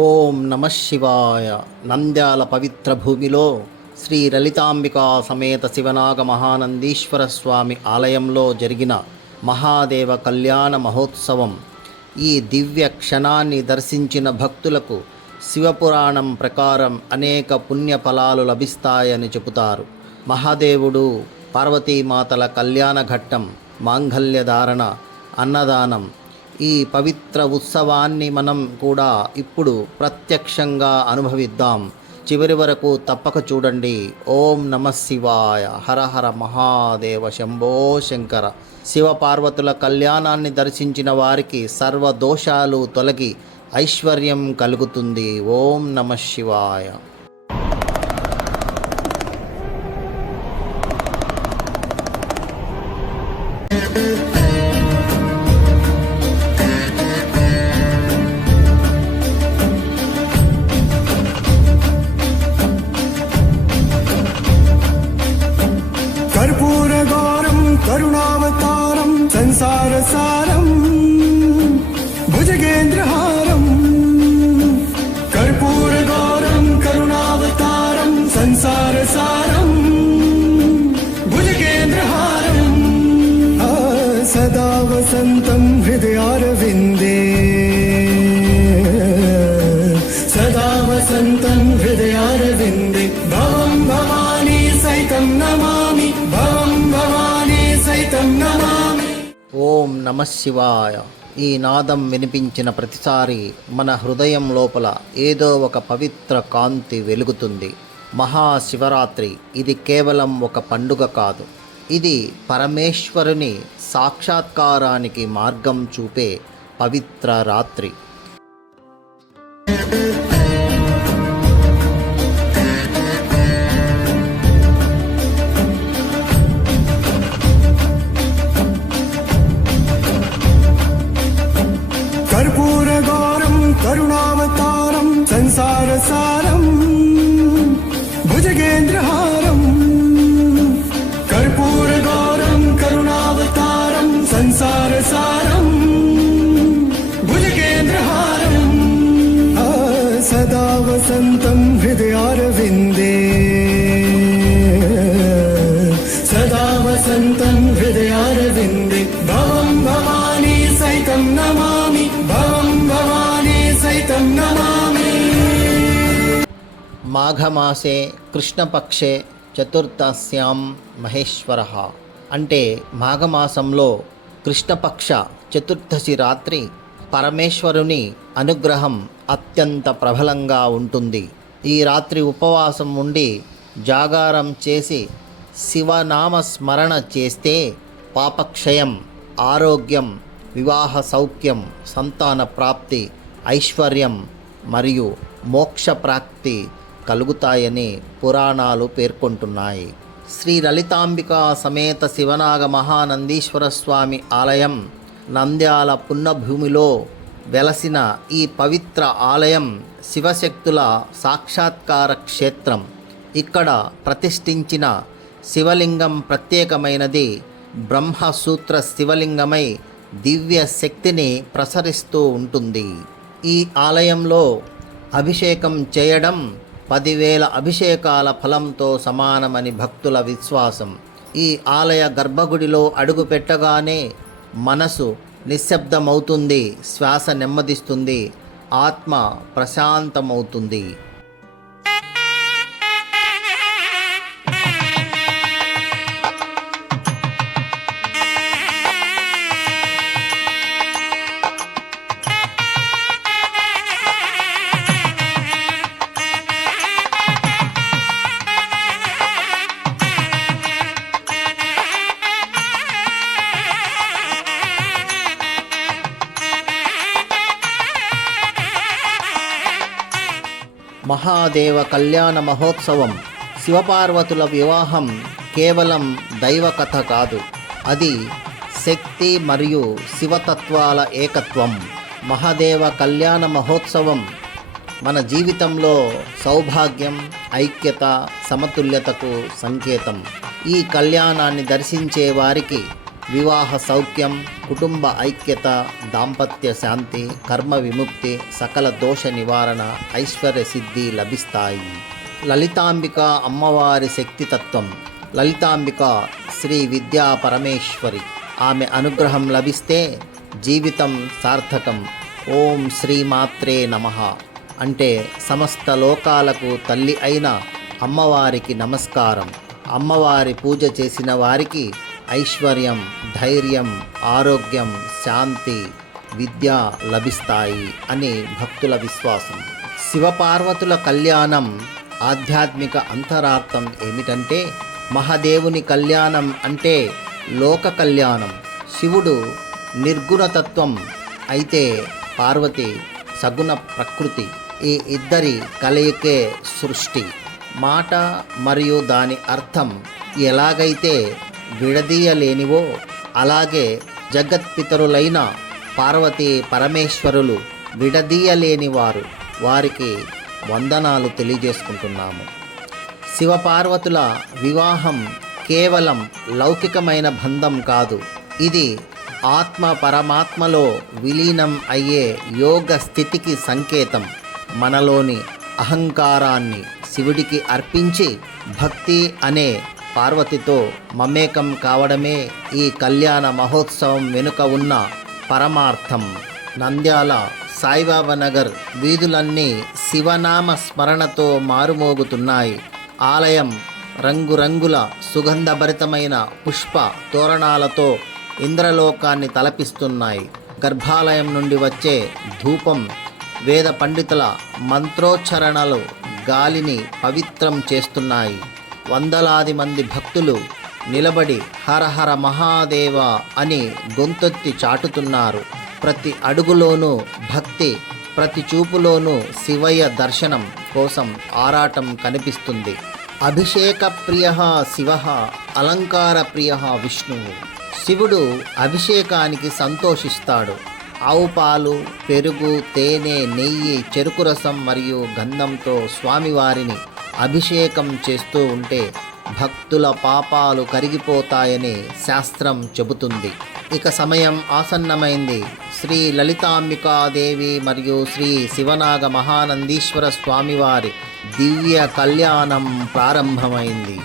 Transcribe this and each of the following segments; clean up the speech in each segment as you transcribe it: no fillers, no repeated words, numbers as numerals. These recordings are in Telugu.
ఓం నమ శివాయ. నంద్యాల పవిత్ర భూమిలో శ్రీ లలితాంబికా సమేత శివనాగ మహానందీశ్వర స్వామి ఆలయంలో జరిగిన మహాదేవ కళ్యాణ మహోత్సవం. ఈ దివ్య క్షణాన్ని దర్శించిన భక్తులకు శివపురాణం ప్రకారం అనేక పుణ్యఫలాలు లభిస్తాయని చెబుతారు. మహాదేవుడు పార్వతీమాతల కళ్యాణ ఘట్టం, మాంగళ్యధారణ, అన్నదానం, ఈ పవిత్ర ఉత్సవాన్ని మనం కూడా ఇప్పుడు ప్రత్యక్షంగా అనుభవిద్దాం. చివరి వరకు తప్పక చూడండి. ఓం నమ శివాయ. హర హర మహాదేవ, శంభో శంకర. శివపార్వతుల కళ్యాణాన్ని దర్శించిన వారికి సర్వ దోషాలు తొలగి ఐశ్వర్యం కలుగుతుంది. ఓం నమ శివాయ. कर्पूरगौरं करुणावतारं संसारसारं भुजगेन्द्रहारं कर्पूरगौरं करुणावतारं संसारसारं भुजगेन्द्रहारं सदा वसन्तं हृदयारविन्दे सदा वसन्तं हृदयारविन्दे भवं भवानी सहितं नमामि भवं भवानी सहितं नमामि. ఓం నమ శివాయ. ఈ నాదం వినిపించిన ప్రతిసారి మన హృదయం లోపల ఏదో ఒక పవిత్ర కాంతి వెలుగుతుంది. మహాశివరాత్రి ఇది కేవలం ఒక పండుగ కాదు. ఇది పరమేశ్వరుని సాక్షాత్కారానికి మార్గం చూపే పవిత్ర రాత్రి. कर्पूरगौरं करुणावतारं संसारसारं भुजगेन्द्रहारं कर्पूरगौरं करुणावतारं संसारसारं भुजगेन्द्रहारं सदा वसन्तं हृदयारविन्दे सदा वसन्तं हृदयारविन्दे भवं भवानी सहितं नमामि भवं भवानी सहितं नमामि. మాఘమాసే కృష్ణపక్షే చతుర్దశ్యాం మహేశ్వర. అంటే మాఘమాసంలో కృష్ణపక్ష చతుర్దశి రాత్రి పరమేశ్వరుని అనుగ్రహం అత్యంత ప్రబలంగా ఉంటుంది. ఈ రాత్రి ఉపవాసం ఉండి జాగారం చేసి శివనామ స్మరణ చేస్తే పాపక్షయం, ఆరోగ్యం, వివాహ సౌఖ్యం, సంతాన ప్రాప్తి, ఐశ్వర్యం మరియు మోక్ష ప్రాప్తి కలుగుతాయని పురాణాలు పేర్కొంటున్నాయి. శ్రీ లలితాంబికా సమేత శివనాగ మహానందీశ్వర స్వామి ఆలయం నంద్యాల పుణ్యభూమిలో వెలసిన ఈ పవిత్ర ఆలయం శివశక్తుల సాక్షాత్కార క్షేత్రం. ఇక్కడ ప్రతిష్ఠించిన శివలింగం ప్రత్యేకమైనది. బ్రహ్మసూత్ర శివలింగమై దివ్య శక్తిని ప్రసరిస్తూ ఉంటుంది. ఈ ఆలయంలో అభిషేకం చేయడం 10,000 అభిషేకాల ఫలంతో సమానమని భక్తుల విశ్వాసం. ఈ ఆలయ గర్భగుడిలో అడుగు పెట్టగానే మనసు నిశ్శబ్దమవుతుంది, శ్వాస నెమ్మదిస్తుంది, ఆత్మ ప్రశాంతమవుతుంది. మహాదేవ కళ్యాణ మహోత్సవం. శివపార్వతుల వివాహం కేవలం దైవ కథ కాదు, అది శక్తి మరియు శివతత్వాల ఏకత్వం. మహాదేవ కళ్యాణ మహోత్సవం మన జీవితంలో సౌభాగ్యం, ఐక్యత, సమతుల్యతకు సంకేతం. ఈ కళ్యాణాన్ని దర్శించే వారికి వివాహ సౌఖ్యం, కుటుంబ ఐక్యత, దాంపత్య శాంతి, కర్మ విముక్తి, సకల దోష నివారణ, ఐశ్వర్య సిద్ధి లభిస్తాయి. లలితాంబిక అమ్మవారి శక్తితత్వం. లలితాంబిక శ్రీ విద్యా పరమేశ్వరి. ఆమె అనుగ్రహం లభిస్తే జీవితం సార్థకం. ఓం శ్రీమాత్రే నమః అంటే సమస్త లోకాలకు తల్లి అయిన అమ్మవారికి నమస్కారం. అమ్మవారి పూజ చేసిన వారికి ఐశ్వర్యం, ధైర్యం, ఆరోగ్యం, శాంతి, విద్య లభిస్తాయి అని భక్తుల విశ్వాసం. శివపార్వతుల కళ్యాణం ఆధ్యాత్మిక అంతరార్థం ఏమిటంటే, మహాదేవుని కళ్యాణం అంటే లోక కళ్యాణం. శివుడు నిర్గుణతత్వం అయితే పార్వతి సగుణ ప్రకృతి. ఈ ఇద్దరి కలయికే సృష్టి. మాట మరియు దాని అర్థం ఎలాగైతే విడదీయలేనివో అలాగే జగత్పితరులైన పార్వతీ పరమేశ్వరులు విడదీయలేనివారు. వారికి వందనాలు తెలియజేసుకుంటున్నాము. శివపార్వతుల వివాహం కేవలం లౌకికమైన బంధం కాదు. ఇది ఆత్మ పరమాత్మలో విలీనం అయ్యే యోగ స్థితికి సంకేతం. మనలోని అహంకారాన్ని శివుడికి అర్పించి భక్తి అనే పార్వతితో మమేకం కావడమే ఈ కళ్యాణ మహోత్సవం వెనుక ఉన్న పరమార్థం. నంద్యాల సాయిబాబా నగర్ వీధులన్నీ శివనామ స్మరణతో మారుమోగుతున్నాయి. ఆలయం రంగురంగుల సుగంధభరితమైన పుష్ప తోరణాలతో ఇంద్రలోకాన్ని తలపిస్తున్నాయి. గర్భాలయం నుండి వచ్చే ధూపం, వేద పండితుల మంత్రోచ్చరణలు గాలిని పవిత్రం చేస్తున్నాయి. వందలాది మంది భక్తులు నిలబడి హర హర మహాదేవ అని గొంతెత్తి చాటుతున్నారు. ప్రతి అడుగులోనూ భక్తి, ప్రతి చూపులోనూ శివయ్య దర్శనం కోసం ఆరాటం కనిపిస్తుంది. అభిషేక ప్రియ శివ, అలంకార ప్రియ విష్ణువు. శివుడు అభిషేకానికి సంతోషిస్తాడు. ఆవు పాలు, పెరుగు, తేనె, నెయ్యి, చెరుకు రసం మరియు గంధంతో స్వామివారిని అభిషేకం చేస్తూ ఉంటే భక్తుల పాపాలు కరిగిపోతాయని శాస్త్రం చెబుతుంది. ఇక సమయం ఆసన్నమైంది. శ్రీ లలితాంబికాదేవి మరియు శ్రీ శివనాగ మహానందీశ్వర స్వామివారి దివ్య కళ్యాణం ప్రారంభమైంది.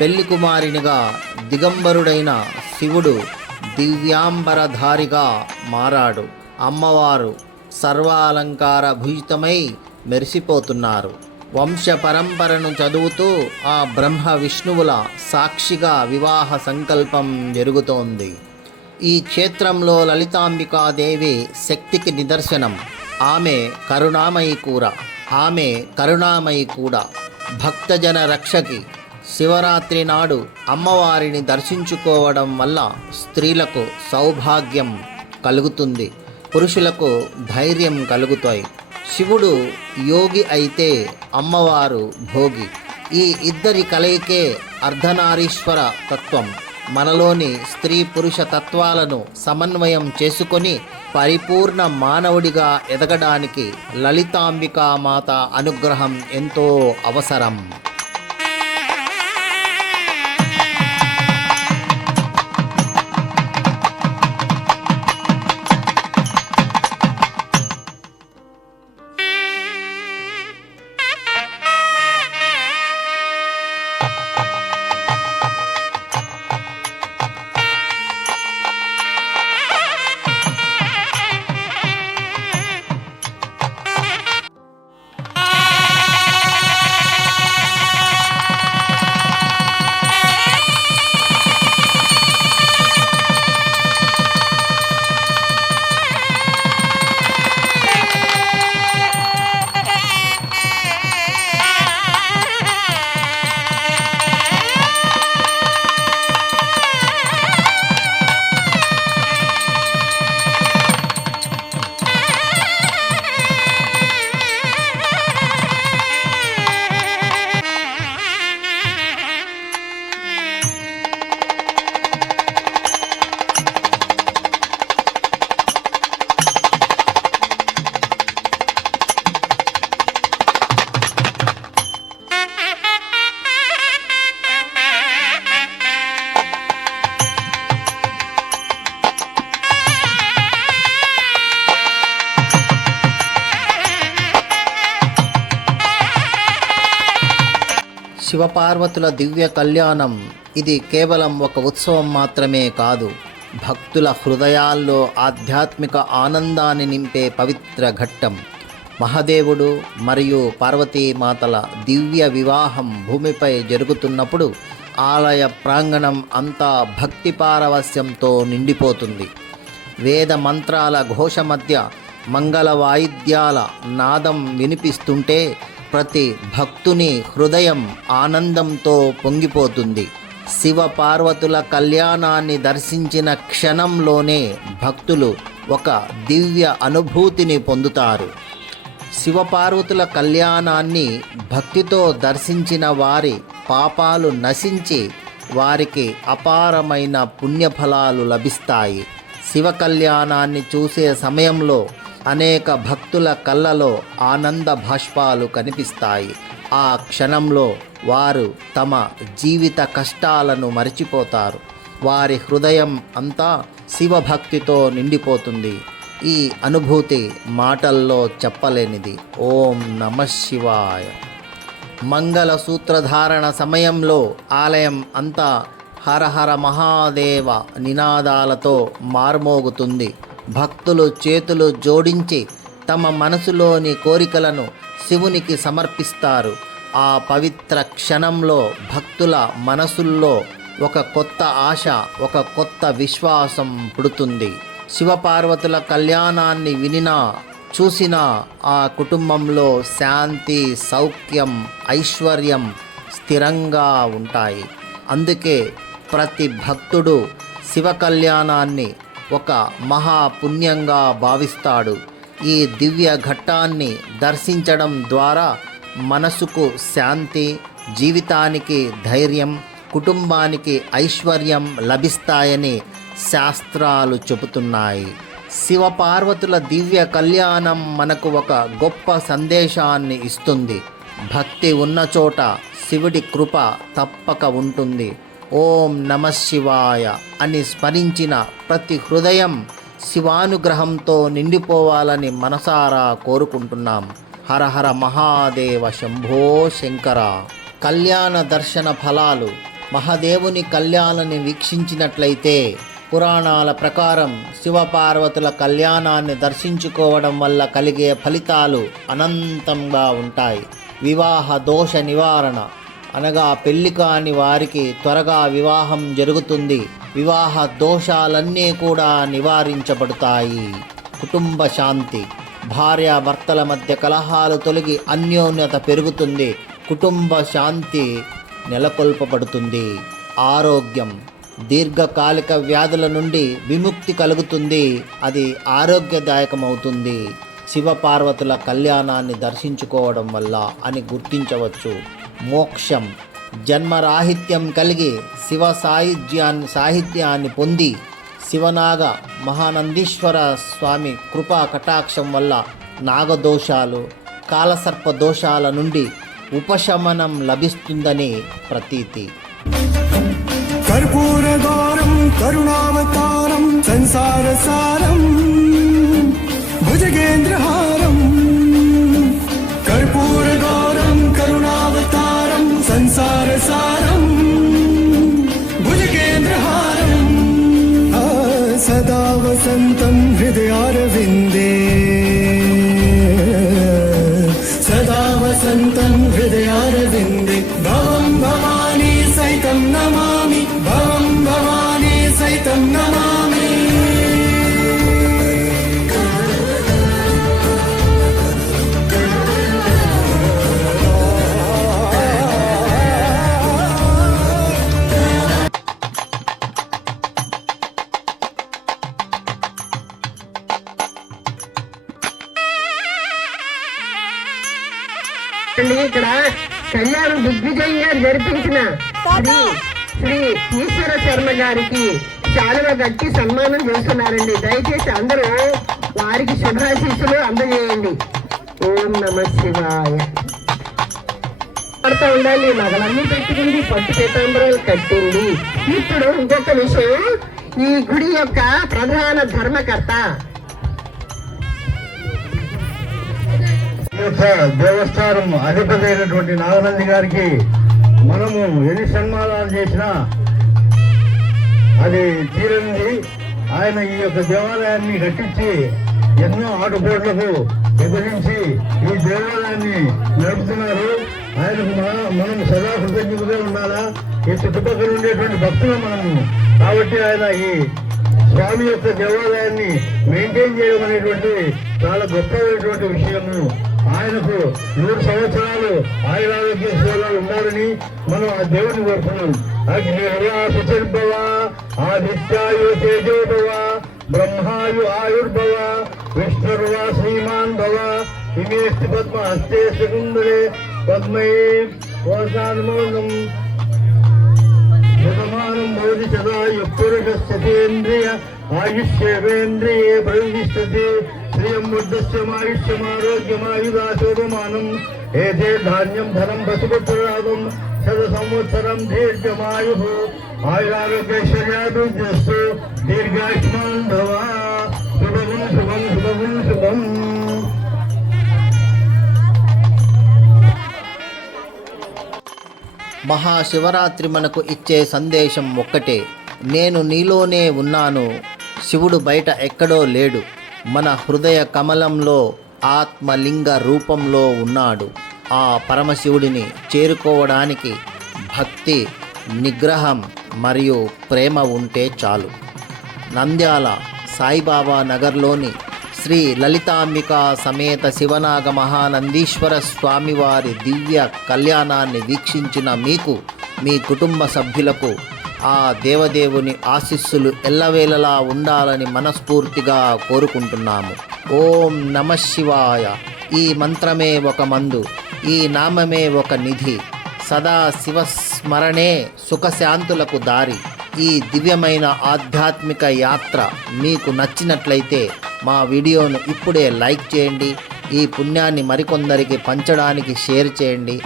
పెళ్లి కుమారునిగా దిగంబరుడైన శివుడు దివ్యాంబరధారిగా మారాడు. అమ్మవారు సర్వాలంకార భూషితమై మెరిసిపోతున్నారు. వంశ పరంపరను చదువుతూ ఆ బ్రహ్మ విష్ణువుల సాక్షిగా వివాహ సంకల్పం జరుగుతోంది. ఈ క్షేత్రంలో లలితాంబికాదేవి శక్తికి నిదర్శనం. ఆమె కరుణామయి కూడా భక్తజన రక్షకి. శివరాత్రి నాడు అమ్మవారిని దర్శించుకోవడం వల్ల స్త్రీలకు సౌభాగ్యం కలుగుతుంది, పురుషులకు ధైర్యం కలుగుతాయి. శివుడు యోగి అయితే అమ్మవారు భోగి. ఈ ఇద్దరి కలయికే అర్ధనారీశ్వర తత్వం. మనలోని స్త్రీ పురుష తత్వాలను సమన్వయం చేసుకొని పరిపూర్ణ మానవుడిగా ఎదగడానికి లలితాంబికా మాత అనుగ్రహం ఎంతో అవసరం. శివపార్వతుల దివ్య కళ్యాణం ఇది కేవలం ఒక ఉత్సవం మాత్రమే కాదు, భక్తుల హృదయాల్లో ఆధ్యాత్మిక ఆనందాన్ని నింపే పవిత్ర ఘట్టం. మహాదేవుడు మరియు పార్వతీమాతల దివ్య వివాహం భూమిపై జరుగుతున్నప్పుడు ఆలయ ప్రాంగణం అంతా భక్తి పారవస్యంతో నిండిపోతుంది. వేద మంత్రాల ఘోష మధ్య మంగళ వాయిద్యాల నాదం వినిపిస్తుంటే ప్రతి భక్తుని హృదయం ఆనందంతో పొంగిపోతుంది. శివ పార్వతుల కళ్యాణాన్ని దర్శించిన క్షణంలోనే భక్తులు ఒక దివ్య అనుభూతిని పొందుతారు. శివపార్వతుల కళ్యాణాన్ని భక్తితో దర్శించిన వారి పాపాలు నశించి వారికి అపారమైన పుణ్యఫలాలు లభిస్తాయి. శివ కళ్యాణాన్ని చూసే సమయంలో అనేక భక్తుల కళ్ళలో ఆనంద భాష్పాలు కనిపిస్తాయి. ఆ క్షణంలో వారు తమ జీవిత కష్టాలను మరచిపోతారు. వారి హృదయం అంతా శివభక్తితో నిండిపోతుంది. ఈ అనుభూతి మాటల్లో చెప్పలేనిది. ఓం నమః శివాయ. మంగళ సూత్రధారణ సమయంలో ఆలయం అంతా హరహర మహాదేవ నినాదాలతో మార్మోగుతుంది. భక్తులు చేతులు జోడించి తమ మనసులోని కోరికలను శివునికి సమర్పిస్తారు. ఆ పవిత్ర క్షణంలో భక్తుల మనసుల్లో ఒక కొత్త ఆశ, ఒక కొత్త విశ్వాసం పుడుతుంది. శివపార్వతుల కళ్యాణాన్ని వినినా చూసినా ఆ కుటుంబంలో శాంతి, సౌఖ్యం, ఐశ్వర్యం స్థిరంగా ఉంటాయి. అందుకే ప్రతి భక్తుడు శివ కళ్యాణాన్ని ఒక మహాపుణ్యంగా భావిస్తాడు. ఈ దివ్య ఘట్టాన్ని దర్శించడం ద్వారా మనసుకు శాంతి, జీవితానికి ధైర్యం, కుటుంబానికి ఐశ్వర్యం లభిస్తాయని శాస్త్రాలు చెబుతున్నాయి. శివపార్వతుల దివ్య కళ్యాణం మనకు ఒక గొప్ప సందేశాన్ని ఇస్తుంది. భక్తి ఉన్న చోట శివుడి కృప తప్పక ఉంటుంది. ఓం నమః శివాయ అని స్మరించిన ప్రతి హృదయం శివానుగ్రహంతో నిండిపోవాలని మనసారా కోరుకుంటున్నాం. హరహర మహాదేవ శంభో శంకర. కళ్యాణ దర్శన ఫలాలు. మహాదేవుని కళ్యాణాన్ని వీక్షించినట్లయితే పురాణాల ప్రకారం శివపార్వతుల కళ్యాణాన్ని దర్శించుకోవడం వల్ల కలిగే ఫలితాలు అనంతంగా ఉంటాయి. వివాహ దోష నివారణ అనగా పెళ్లి కాని వారికి త్వరగా వివాహం జరుగుతుంది. వివాహ దోషాలన్నీ కూడా నివారించబడతాయి. కుటుంబ శాంతి. భార్యాభర్తల మధ్య కలహాలు తొలగి అన్యోన్యత పెరుగుతుంది. కుటుంబ శాంతి నెలకొల్పబడుతుంది. ఆరోగ్యం. దీర్ఘకాలిక వ్యాధుల నుండి విముక్తి కలుగుతుంది. అది ఆరోగ్యదాయకమవుతుంది. శివపార్వతుల కళ్యాణాన్ని దర్శించుకోవడం వల్ల అని గుర్తించవచ్చు. మోక్షం. జన్మరాహిత్యం కలిగి శివ సాహిత్యాన్ని పొంది శివనాగ మహానందీశ్వర స్వామి కృపా కటాక్షం వల్ల నాగదోషాలు కాలసర్ప దోషాల నుండి ఉపశమనం లభిస్తుందని ప్రతీతి. కర్పూరగారం కరుణావతారం సంసారసారం భుజగేంద్రహారం కర్పూరగారం కరుణావతారం సంసారసారం భుజగేంద్రహారం సదా వసంతం హృదయారవిందే సదా వసంతం హృదయారవిందే భవం భవానీ సైతం నమామి భవం భవానీ సైతం నమామి. ఇక్కడ కళ్యాణం దిగ్విజయంగా జరిపించిన శ్రీ శ్రీ ఈశ్వర శర్మ గారికి శాలువ కట్టి సన్మానం చేస్తున్నారండి. దయచేసి అందరూ వారికి శుభాశీస్సులు అందజేయండి. ఓం నమ శివాయ. పడుతూ ఉండాలి, నగలన్నీ పెట్టుకుంది, పట్టు పీతాంబరాలు కట్టింది. ఇప్పుడు ఇంకొక విషయం, ఈ గుడి యొక్క ప్రధాన ధర్మకర్త దేవస్థానం అధిపతి అయినటువంటి నాగనంది గారికి మనము ఎన్ని సన్మానాలు చేసినా అది తీరంది. ఆయన ఈ యొక్క దేవాలయాన్ని కట్టించి ఎన్నో ఆటుపోట్లకు ఎదిరించి ఈ దేవాలయాన్ని నడుపుతున్నారు. ఆయనకు మనం సదా కృతజ్ఞతగా ఉండాలా, ఈ చుట్టుపక్కల ఉండేటువంటి భక్తులు మనము. కాబట్టి ఆయన ఈ స్వామి యొక్క దేవాలయాన్ని మెయింటైన్ చేయడం అనేటువంటి చాలా గొప్పమైనటువంటి విషయము. ఆయనకు 100 సంవత్సరాలు ఆయురారోగ్య సేవలు ఉండాలని మనం ఆ దేవుని కోరుతున్నాం. అగ్నిర్వాసుభవ ఆదిత్యాయు తేజోభవ బ్రహ్మాయు ఆయుర్భవ విష్ణుర్వా శ్రీమాన్ భవ ఇమేస్తి పద్మ హస్తే సుందరే పద్మయే వసాన్మోదం యజమానం భవతి సదా యుక్తురుషేంద్రియ ఆయుష్యేంద్రియే ప్రతిష్టతి శ్రియం బుద్ధస్యమాయుష్యమారోగ్యమాయుధాశోభమానం ఏతే ధాన్యం ధనం పశుపుత్రాదం శత సంవత్సరం దీర్ఘమాయు ఆయురారోగ్యైశ్వర్యాభివృద్ధిస్తు దీర్ఘాయుష్మాన్ భవ. శుభం శుభం శుభం శుభం. మహాశివరాత్రి మనకు ఇచ్చే సందేశం ఒక్కటే, నేను నీలోనే ఉన్నాను, శివుడు బయట ఎక్కడో లేడు, మన హృదయ కమలంలో ఆత్మలింగ రూపంలో ఉన్నాడు. ఆ పరమశివుడిని చేరుకోవడానికి భక్తి, నిగ్రహం మరియు ప్రేమ ఉంటే చాలు. నంద్యాల సాయిబాబా నగర్లోని శ్రీ లలితాంబికా సమేత శివనాగ మహానందీశ్వర స్వామివారి దివ్య కళ్యాణాన్ని వీక్షించిన మీకు, మీ కుటుంబ సభ్యులకు ఆ దేవదేవుని ఆశీస్సులు ఎల్లవేళలా ఉండాలని మనస్ఫూర్తిగా కోరుకుంటున్నాము. ఓం నమ శివాయ. ఈ మంత్రమే ఒక మందు, ఈ నామమే ఒక నిధి, సదా శివస్మరణే సుఖశాంతులకు దారి. ఈ దివ్యమైన ఆధ్యాత్మిక యాత్ర మీకు నచ్చినట్లయితే మా వీడియోను ఇప్పుడే లైక్ చేయండి. ఈ పుణ్యాన్ని మరికొందరికి పంచడానికి షేర్ చేయండి.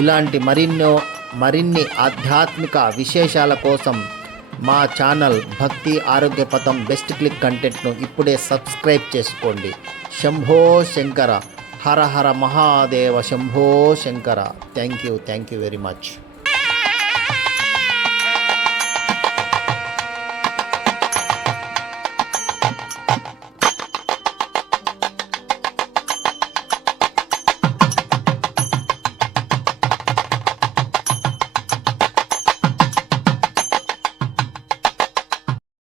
ఇలాంటి మరిన్ని ఆధ్యాత్మిక విశేషాల కోసం మా ఛానల్ భక్తి ఆరోగ్య పథం బెస్ట్ క్లిక్ కంటెంట్ను ఇప్పుడే సబ్స్క్రైబ్ చేసుకోండి. Shambho Shankara, Hara Hara Mahadeva, Shambho Shankara. Thank you very much.